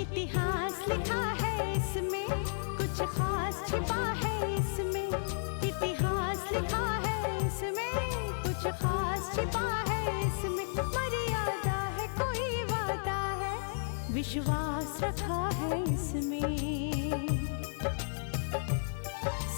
इतिहास लिखा है इसमें, कुछ खास छिपा है इसमें। इतिहास लिखा है इसमें, कुछ खास छिपा है इसमें। मर्यादा है, कोई वादा है, विश्वास रखा है इसमें।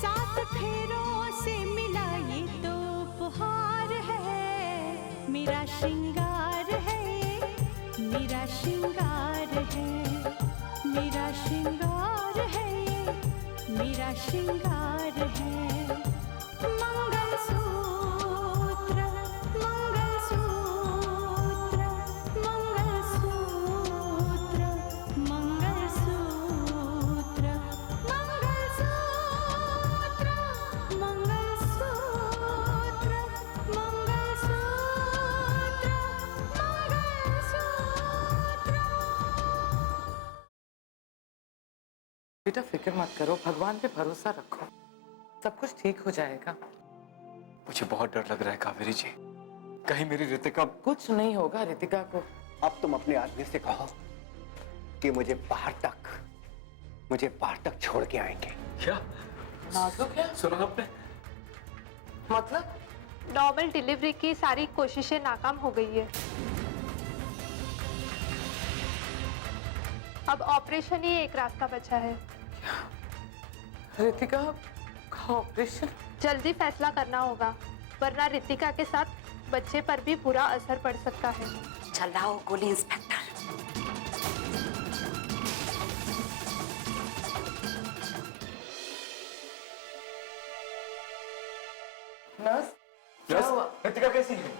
सात फेरों से मिला ये तो उपहार है, मेरा श्रृंगार है, मेरा श्रृंगार है, मेरा श्रृंगार है, मेरा श्रृंगार है। मंगलसूत्र, मंगलसूत्र, मंगलसूत्र, मंगलसूत्र, मंगलसूत्र, मंगलसूत्र, बेटा फिक्र मत करो, भगवान पे भरोसा रखो, सब कुछ ठीक हो जाएगा। मुझे बहुत डर लग रहा है कावेरी जी, कहीं मेरी रितिका। कुछ नहीं होगा रितिका को। अब तुम अपने आदमी से कहो कि मुझे बाहर तक छोड़ के आएंगे। क्या नाजुक है, सुना आपने? मतलब नॉर्मल डिलीवरी की सारी कोशिशें नाकाम हो गई है। अब ऑपरेशन ही एक रास्ता बचा है। रितिका का ऑपरेशन? जल्दी फैसला करना होगा, वरना रितिका के साथ बच्चे पर भी बुरा असर पड़ सकता है। चलाओ गोली इंस्पेक्टर। नर्स, क्या हुआ? रितिका कैसी है?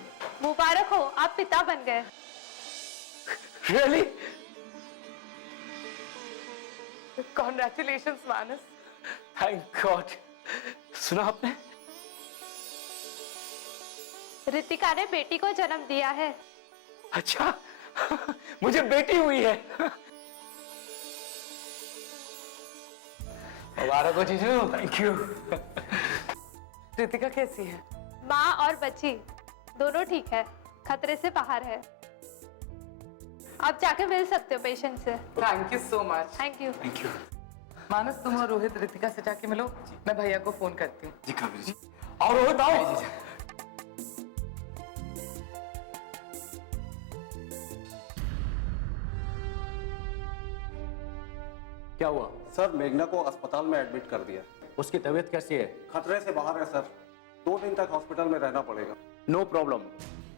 मुबारक हो, आप पिता बन गए। Really? Congratulations Manas. Thank God. सुना आपने? रितिका ने बेटी को जन्म दिया है। अच्छा मुझे बेटी हुई है। मुबारक हो जीजू। Thank you. रितिका कैसी है? माँ और बच्ची दोनों ठीक है, खतरे से बाहर है। आप जाके मिल सकते हो पेशेंट से। Thank you so much. Thank you. Thank you. Manas, तुम और रोहित रितिका से जाके मिलो, मैं भैया को फोन करती हूँ। जी कावेरी जी। और रोहित आओ। क्या हुआ? सर, मेघना को अस्पताल में एडमिट कर दिया। उसकी तबीयत कैसी है? खतरे से बाहर है सर, 2 दिन तक हॉस्पिटल में रहना पड़ेगा। नो प्रॉब्लम,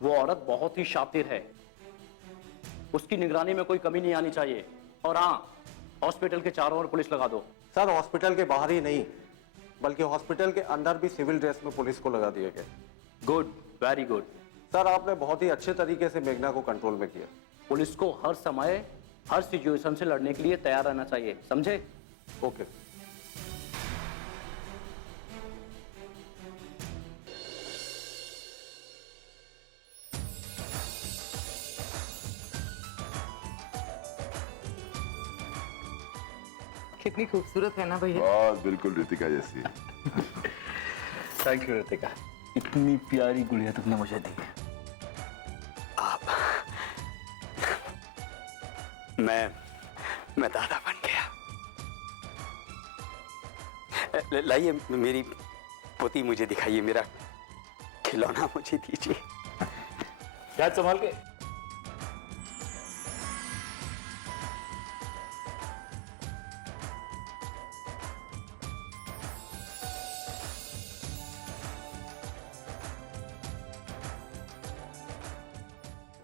वो औरत बहुत ही शातिर है, उसकी निगरानी में कोई कमी नहीं आनी चाहिए। और हाँ, हॉस्पिटल के चारों ओर पुलिस लगा दो। सर, हॉस्पिटल के बाहर ही नहीं, बल्कि हॉस्पिटल के अंदर भी सिविल ड्रेस में पुलिस को लगा दिया गया। Good, very good. सर, आपने बहुत ही अच्छे तरीके से मेघना को कंट्रोल में किया। पुलिस को हर समय हर सिचुएशन से लड़ने के लिए तैयार रहना चाहिए, समझे? ओके। कितनी खूबसूरत है ना भैया? बहुत, बिल्कुल रितिका जैसी। थैंक यू रितिका, इतनी प्यारी गुड़िया तुमने मुझे दी है। मैं दादा बन गया। लाइए मेरी पोती मुझे दिखाइए, मेरा खिलौना मुझे दीजिए। क्या संभाल के?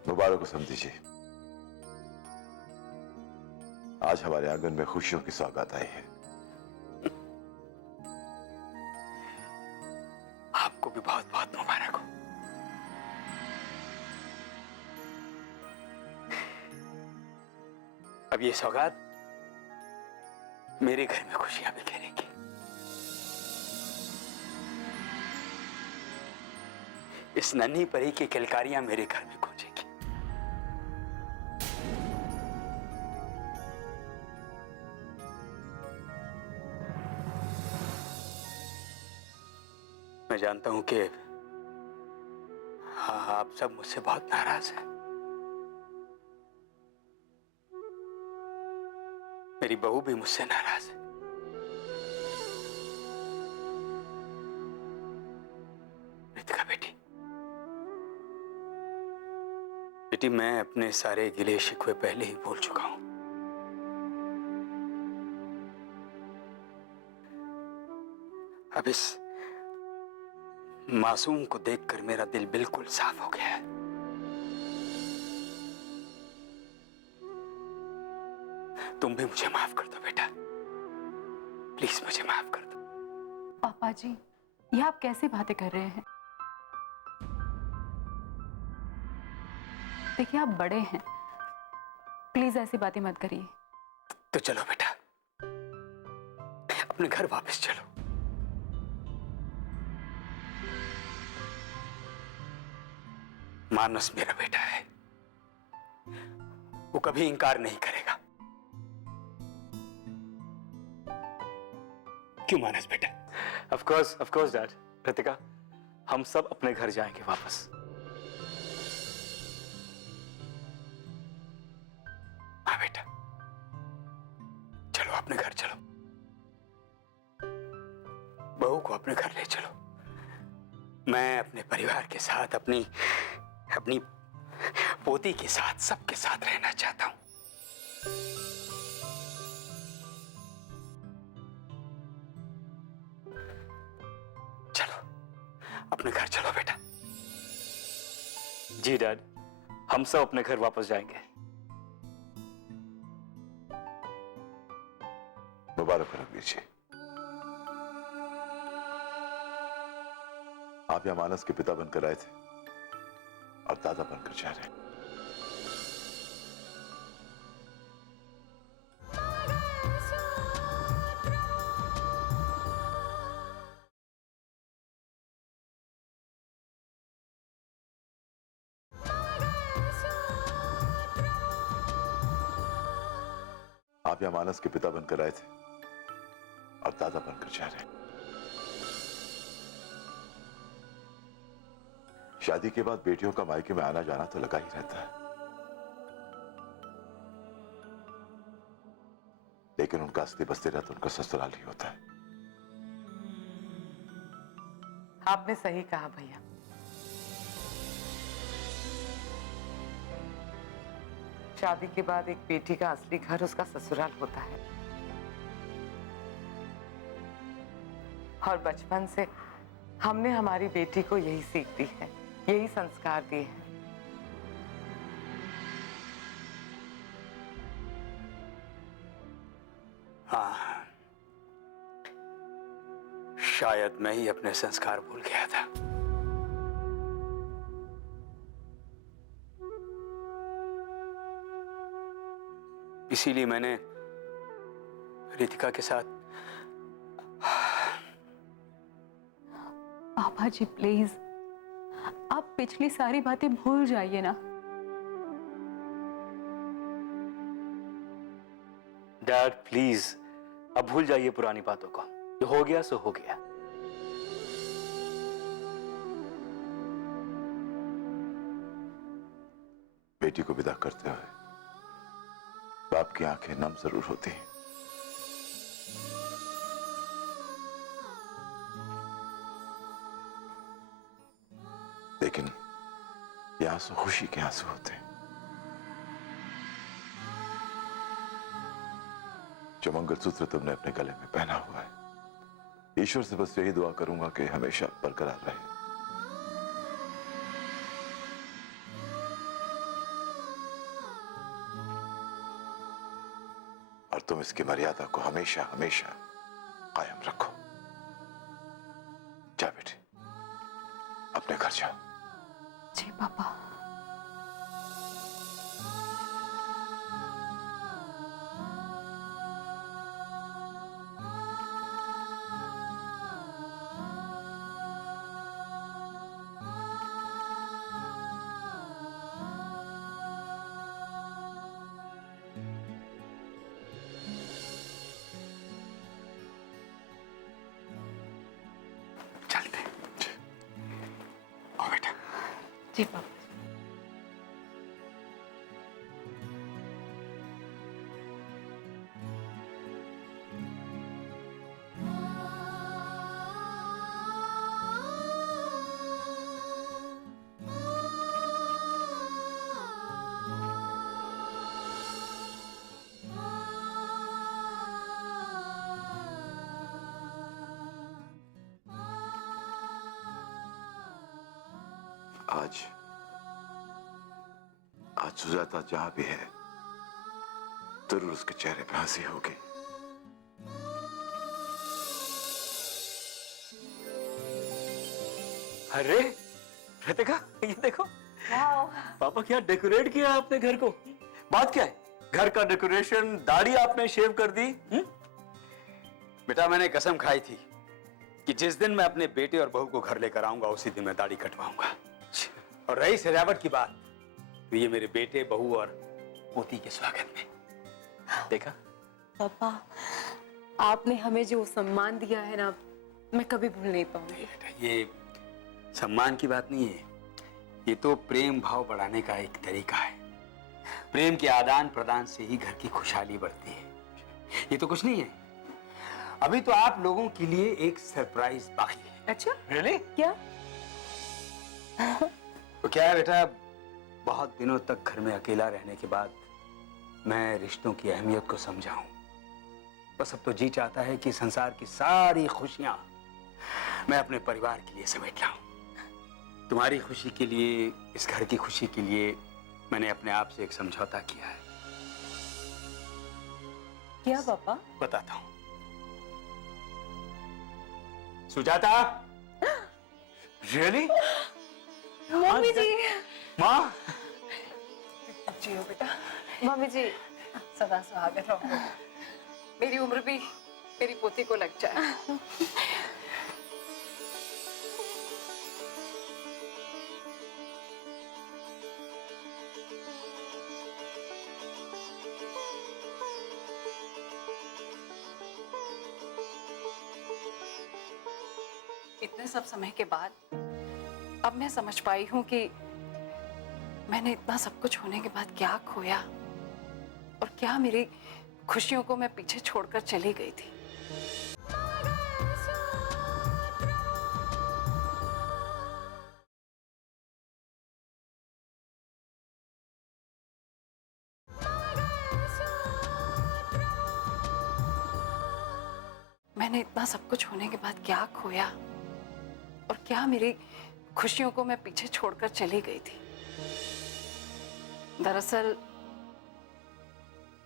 मुबारक हो समझी जी, आज हमारे आंगन में खुशियों की सौगात आई है। आपको भी बहुत बहुत मुबारक हो। अब ये सौगात मेरे घर में खुशियां बिखेरेगी। इस नन्ही परी की किलकारियां मेरे घर में गूंजेगी। मैं जानता हूं कि हाँ, आप सब मुझसे बहुत नाराज हैं, मेरी बहू भी मुझसे नाराज है। रितिका बेटी, बेटी मैं अपने सारे गिले शिकवे पहले ही भूल चुका हूं। अब इस मासूम को देखकर मेरा दिल बिल्कुल साफ हो गया है। तुम भी मुझे माफ कर दो बेटा, प्लीज मुझे माफ कर दो। पापा जी, ये आप कैसी बातें कर रहे हैं? देखिए आप बड़े हैं, प्लीज ऐसी बातें मत करिए। तो चलो बेटा, अपने घर वापस चलो। मानस मेरा बेटा है, वो कभी इंकार नहीं करेगा। क्यों मानस बेटा? Of course dad. रितिका, हम सब अपने घर जाएंगे वापस। हाँ बेटा, चलो अपने घर चलो। बहू को अपने घर ले चलो। मैं अपने परिवार के साथ, अपनी पोती के साथ, सबके साथ रहना चाहता हूं। चलो अपने घर चलो बेटा। जी डैड, हम सब अपने घर वापस जाएंगे। मुबारक हो रघुवीर जी, आप यहां मानस के पिता बनकर आए थे और दादा बनकर जा रहे हैं। आप यहां मानस के पिता बनकर आए थे और दादा बनकर जा रहे हैं। शादी के बाद बेटियों का मायके में आना जाना तो लगा ही रहता है, लेकिन उनका असली बस्ती तो उनका ससुराल ही होता है। आपने सही कहा भैया। शादी के बाद एक बेटी का असली घर उसका ससुराल होता है, और बचपन से हमने हमारी बेटी को यही सीख दी है, यही संस्कार दिए हैं। हाँ, शायद मैं ही अपने संस्कार भूल गया था। इसीलिए मैंने रितिका के साथ। पापा जी प्लीज, आप पिछली सारी बातें भूल जाइए ना। डैड प्लीज, अब भूल जाइए पुरानी बातों को। जो हो गया सो हो गया। बेटी को विदा करते हुए बाप की आंखें नम जरूर होती हैं, लेकिन ये आंसू खुशी के आंसू होते हैं। जो मंगलसूत्र तुमने अपने गले में पहना हुआ है, ईश्वर से बस यही दुआ करूंगा कि हमेशा बरकरार रहे। और तुम इसकी मर्यादा को हमेशा हमेशा कायम रखो। जा बेटे, अपने घर जाओ। जी पापा। चलते। आओ बेटा। जी पापा। आज सुजाता जहां भी है जरूर उसके चेहरे पे हंसी होगी। अरे रितिका, ये देखो पापा क्या डेकोरेट किया आपने घर को। बात क्या है, घर का डेकोरेशन, दाढ़ी आपने शेव कर दी। बेटा मैंने कसम खाई थी कि जिस दिन मैं अपने बेटे और बहू को घर लेकर आऊंगा उसी दिन मैं दाढ़ी कटवाऊंगा। और रही सजावट की बात, तो ये मेरे बेटे, बहू और पोती के स्वागत में। देखा पापा, आपने हमें जो सम्मान दिया है ना, मैं कभी भूल नहीं पाऊंगी। ये सम्मान की बात नहीं है, ये तो प्रेम भाव बढ़ाने का एक तरीका है। प्रेम के आदान प्रदान से ही घर की खुशहाली बढ़ती है। ये तो कुछ नहीं है, अभी तो आप लोगों के लिए एक सरप्राइज बाकी है। अच्छा, रियली? क्या? तो क्या है बेटा, बहुत दिनों तक घर में अकेला रहने के बाद मैं रिश्तों की अहमियत को समझा हूं। बस अब तो जी चाहता है कि संसार की सारी खुशियां मैं अपने परिवार के लिए समेट लाऊं। तुम्हारी खुशी के लिए, इस घर की खुशी के लिए मैंने अपने आप से एक समझौता किया है। क्या पापा? बताता हूं। सुजाता। रियली? मम्मी जी। माँ। जियो बेटा। मम्मी जी, सदा सुहागन रहो। मेरी उम्र भी मेरी पोती को लग जाए। इतने सब समय के बाद अब मैं समझ पाई हूँ कि मैंने इतना सब कुछ होने के बाद क्या खोया और क्या मेरी खुशियों को मैं पीछे छोड़कर चली गई थी। मैंने इतना सब कुछ होने के बाद क्या खोया और क्या मेरी खुशियों को मैं पीछे छोड़कर चली गई थी। दरअसल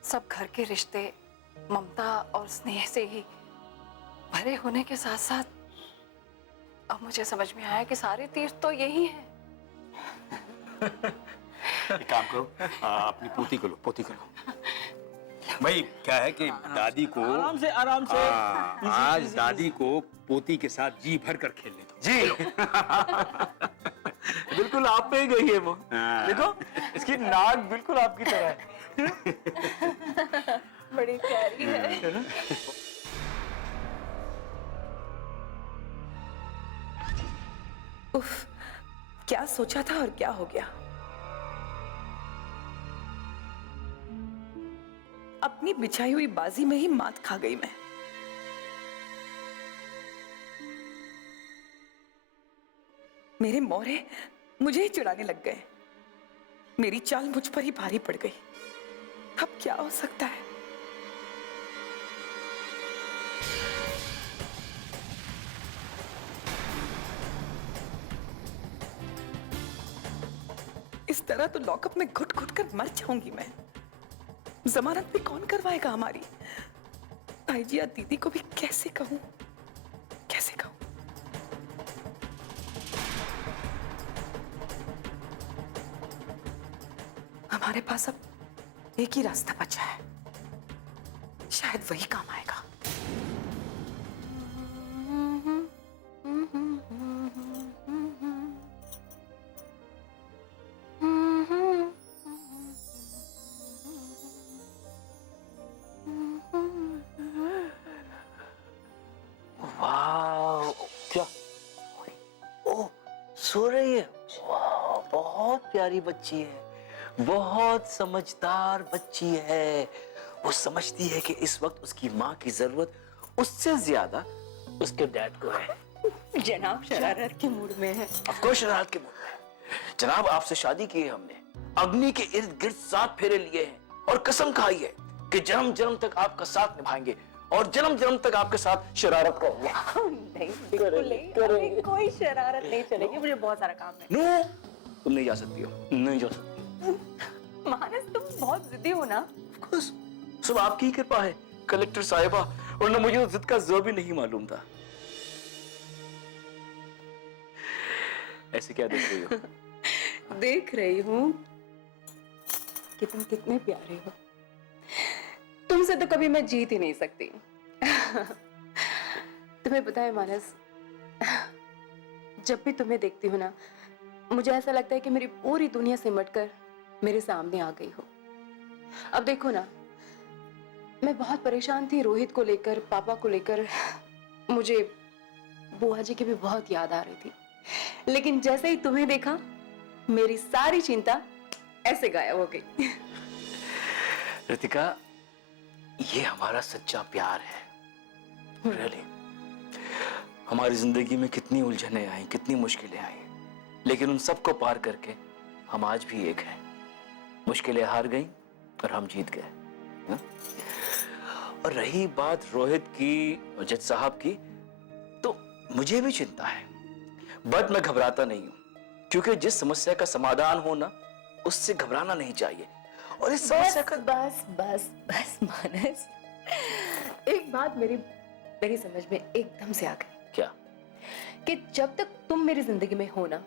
सब घर के रिश्ते ममता और स्नेह से ही भरे होने के साथ साथ अब मुझे समझ में आया कि सारे तीर्थ तो यही हैं। एक काम करो, अपनी पोती को लो, पोती को लो। भाई क्या है कि दादी को आराम से आज दादी को पोती के साथ जी भर कर खेलने दो। जी। बिल्कुल आप पे ही गई है वो। देखो इसकी नाक बिल्कुल आपकी तरह है। बड़ी प्यारी है। उफ, क्या सोचा था और क्या हो गया। अपनी बिछाई हुई बाजी में ही मात खा गई मैं। मेरे मोरे मुझे ही चिढ़ाने लग गए। मेरी चाल मुझ पर ही भारी पड़ गई। अब क्या हो सकता है। इस तरह तो लॉकअप में घुट घुट कर मर जाऊंगी मैं। जमानत भी कौन करवाएगा हमारी। भाई जी या दीदी को भी कैसे कहूं, कैसे कहूं। हमारे पास अब एक ही रास्ता बचा है, शायद वही काम आएगा। क्या? ओह, सो रही है। वाह, बहुत प्यारी बच्ची है, बहुत समझदार बच्ची है। वो समझती है कि इस वक्त उसकी माँ की जरूरत उससे ज्यादा उसके डैड को है। जनाब शरारत के मूड में है। ऑफ कोर्स शरारत के मूड में। जनाब आपसे शादी की है हमने, अग्नि के इर्द गिर्द 7 फेरे लिए हैं और कसम खाई है कि जन्म जन्म तक आपका साथ निभाएंगे और जन्म जन्म तक आपके साथ शरारत करेंगे। नहीं, बिल्कुल नहीं, कोई शरारत नहीं चलेगी। मुझे बहुत सारा काम है। नो, तुम नहीं जा सकती हो, नहीं जा सकती। मानस तुम बहुत जिद्दी हो ना। सब आपकी ही कृपा है कलेक्टर साहिबा, वरना मुझे तो जिद का जोर भी नहीं मालूम था। ऐसे क्या देख रही हो? देख रही हूँ कि तुम कितने प्यारे हो। तुमसे तो कभी मैं जीत ही नहीं सकती। तुम्हें पता है मानस, जब भी तुम्हें देखती हूँ ना, मुझे ऐसा लगता है कि मेरी पूरी दुनिया सिमटकर मेरे सामने आ गई हो। अब देखो ना, मैं बहुत परेशान थी रोहित को लेकर, पापा को लेकर। मुझे बुआ जी की भी बहुत याद आ रही थी, लेकिन जैसे ही तुम्हें देखा मेरी सारी चिंता ऐसे गायब हो गई। रितिका, ये हमारा सच्चा प्यार है। रियली हमारी जिंदगी में कितनी उलझनें आई, कितनी मुश्किलें आई, लेकिन उन सबको पार करके हम आज भी एक हैं। मुश्किलें हार गई और हम जीत गए। हा? और रही बात रोहित की और जज साहब की, तो मुझे भी चिंता है, बट मैं घबराता नहीं हूं, क्योंकि जिस समस्या का समाधान हो ना, उससे घबराना नहीं चाहिए। और इस समस्या का बस बस बस मानस, एक बात मेरी समझ में एकदम से आ गई। क्या? कि जब तक तुम मेरी जिंदगी में हो ना,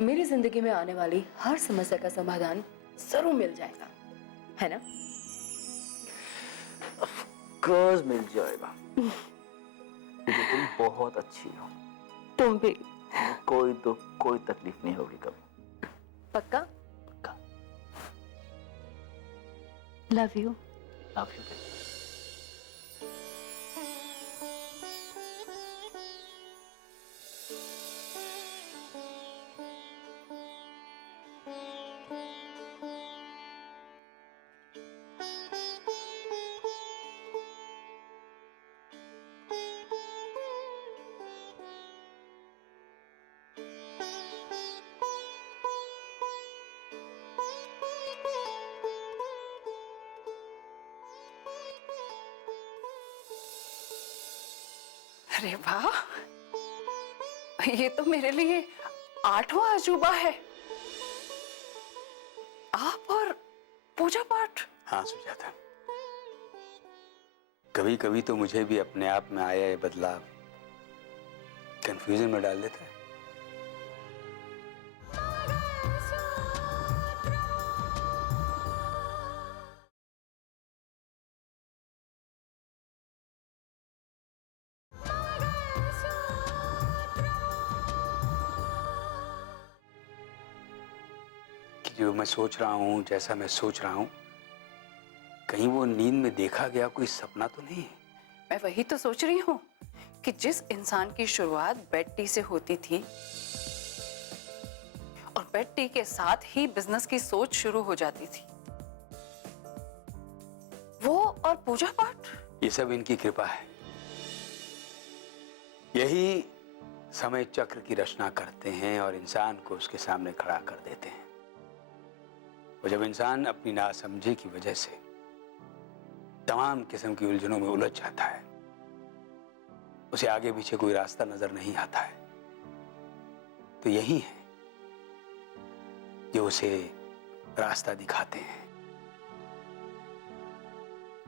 मेरी जिंदगी में आने वाली हर समस्या का समाधान जरूर मिल जाएगा, है ना? ऑफकोर्स मिल जाएगा, क्योंकि तुम बहुत अच्छी हो। तुम भी। कोई दुख, कोई तकलीफ नहीं होगी कभी। पक्का? पक्का। Love you. Love you. अरे वाह, ये तो मेरे लिए 8वां अजूबा है। आप और पूजा पाठ। हाँ सुजाता, कभी कभी तो मुझे भी अपने आप में आया ये बदलाव कंफ्यूजन में डाल देता है। जो मैं सोच रहा हूँ, जैसा मैं सोच रहा हूँ, कहीं वो नींद में देखा गया कोई सपना तो नहीं है? मैं वही तो सोच रही हूँ कि जिस इंसान की शुरुआत बेड टी से होती थी और बेड टी के साथ ही बिजनेस की सोच शुरू हो जाती थी, वो और पूजा पाठ, ये सब इनकी कृपा है। यही समय चक्र की रचना करते हैं और इंसान को उसके सामने खड़ा कर देते हैं। और जब इंसान अपनी नासमझी की वजह से तमाम किस्म की उलझनों में उलझ जाता है, उसे आगे पीछे कोई रास्ता नजर नहीं आता है, तो यही है जो उसे रास्ता दिखाते हैं,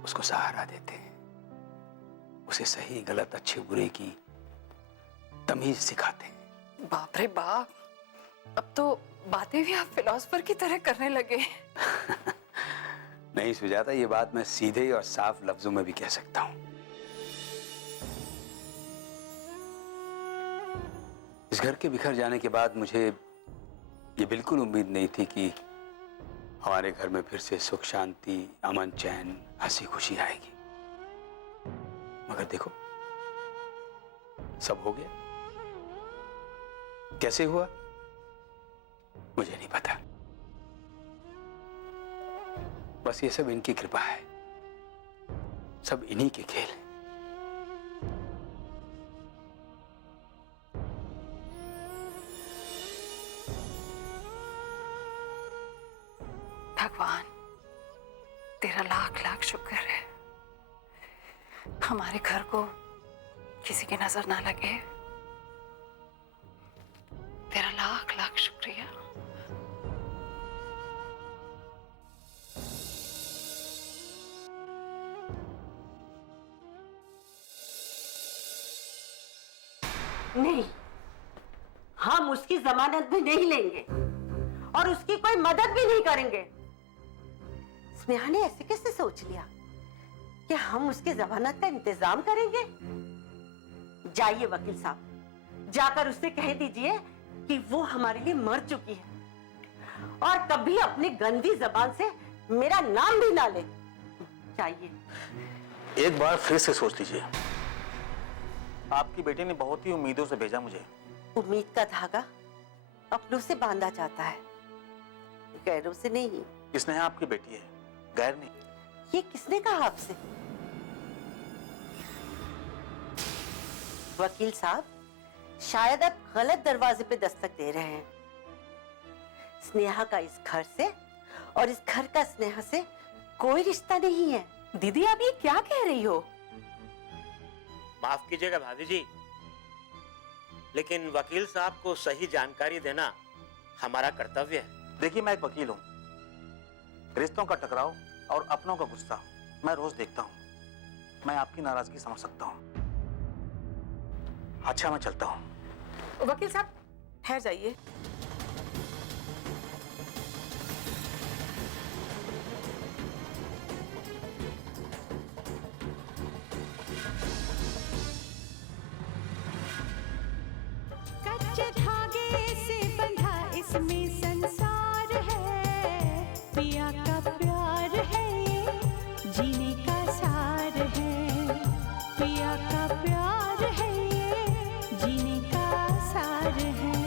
उसको सहारा देते हैं, उसे सही गलत अच्छे बुरे की तमीज सिखाते हैं। बाप रे बाप, अब तो बातें भी आप फिलोसफर की तरह करने लगे। नहीं सुजाता, ये बात मैं सीधे और साफ लफ्जों में भी कह सकता हूं। इस घर के बिखर जाने के बाद मुझे ये बिल्कुल उम्मीद नहीं थी कि हमारे घर में फिर से सुख शांति, अमन चैन, हंसी खुशी आएगी, मगर देखो सब हो गया। कैसे हुआ मुझे नहीं पता, बस ये सब इनकी कृपा है, सब इन्हीं के खेल है। भगवान तेरा लाख लाख शुक्र है, हमारे घर को किसी की नजर ना लगे। तेरा लाख लाख शुक्रिया। नहीं, हम उसकी जमानत भी नहीं लेंगे और उसकी कोई मदद भी नहीं करेंगे। स्नेहा ने ऐसे कैसे सोच लिया कि हम उसकी जमानत का इंतजाम करेंगे? जाइए वकील साहब, जाकर उससे कह दीजिए कि वो हमारे लिए मर चुकी है और कभी अपनी गंदी जबान से मेरा नाम भी ना ले। जाइए। एक बार फिर से सोच लीजिए। आपकी बेटी ने बहुत ही उम्मीदों से भेजा मुझे। उम्मीद का धागा अपनों से बांधा जाता है, गैरों से नहीं। स्नेहा आपकी बेटी है, गैर नहीं। ये किसने कहा आपसे? वकील साहब, शायद आप गलत दरवाजे पे दस्तक दे रहे हैं। स्नेहा का इस घर से और इस घर का स्नेहा से कोई रिश्ता नहीं है। दीदी आप ये क्या कह रही हो? माफ कीजिएगा भाभी जी, लेकिन वकील साहब को सही जानकारी देना हमारा कर्तव्य है। देखिए, मैं एक वकील हूँ। रिश्तों का टकराव और अपनों का गुस्सा मैं रोज देखता हूँ। मैं आपकी नाराजगी समझ सकता हूँ। अच्छा, मैं चलता हूँ। वकील साहब ठहर जाइए। कच्चे धागे से बंधा इसमें संसार है, पिया का प्यार है, जीने का सार है, पिया का प्यार है, जीने का सार है।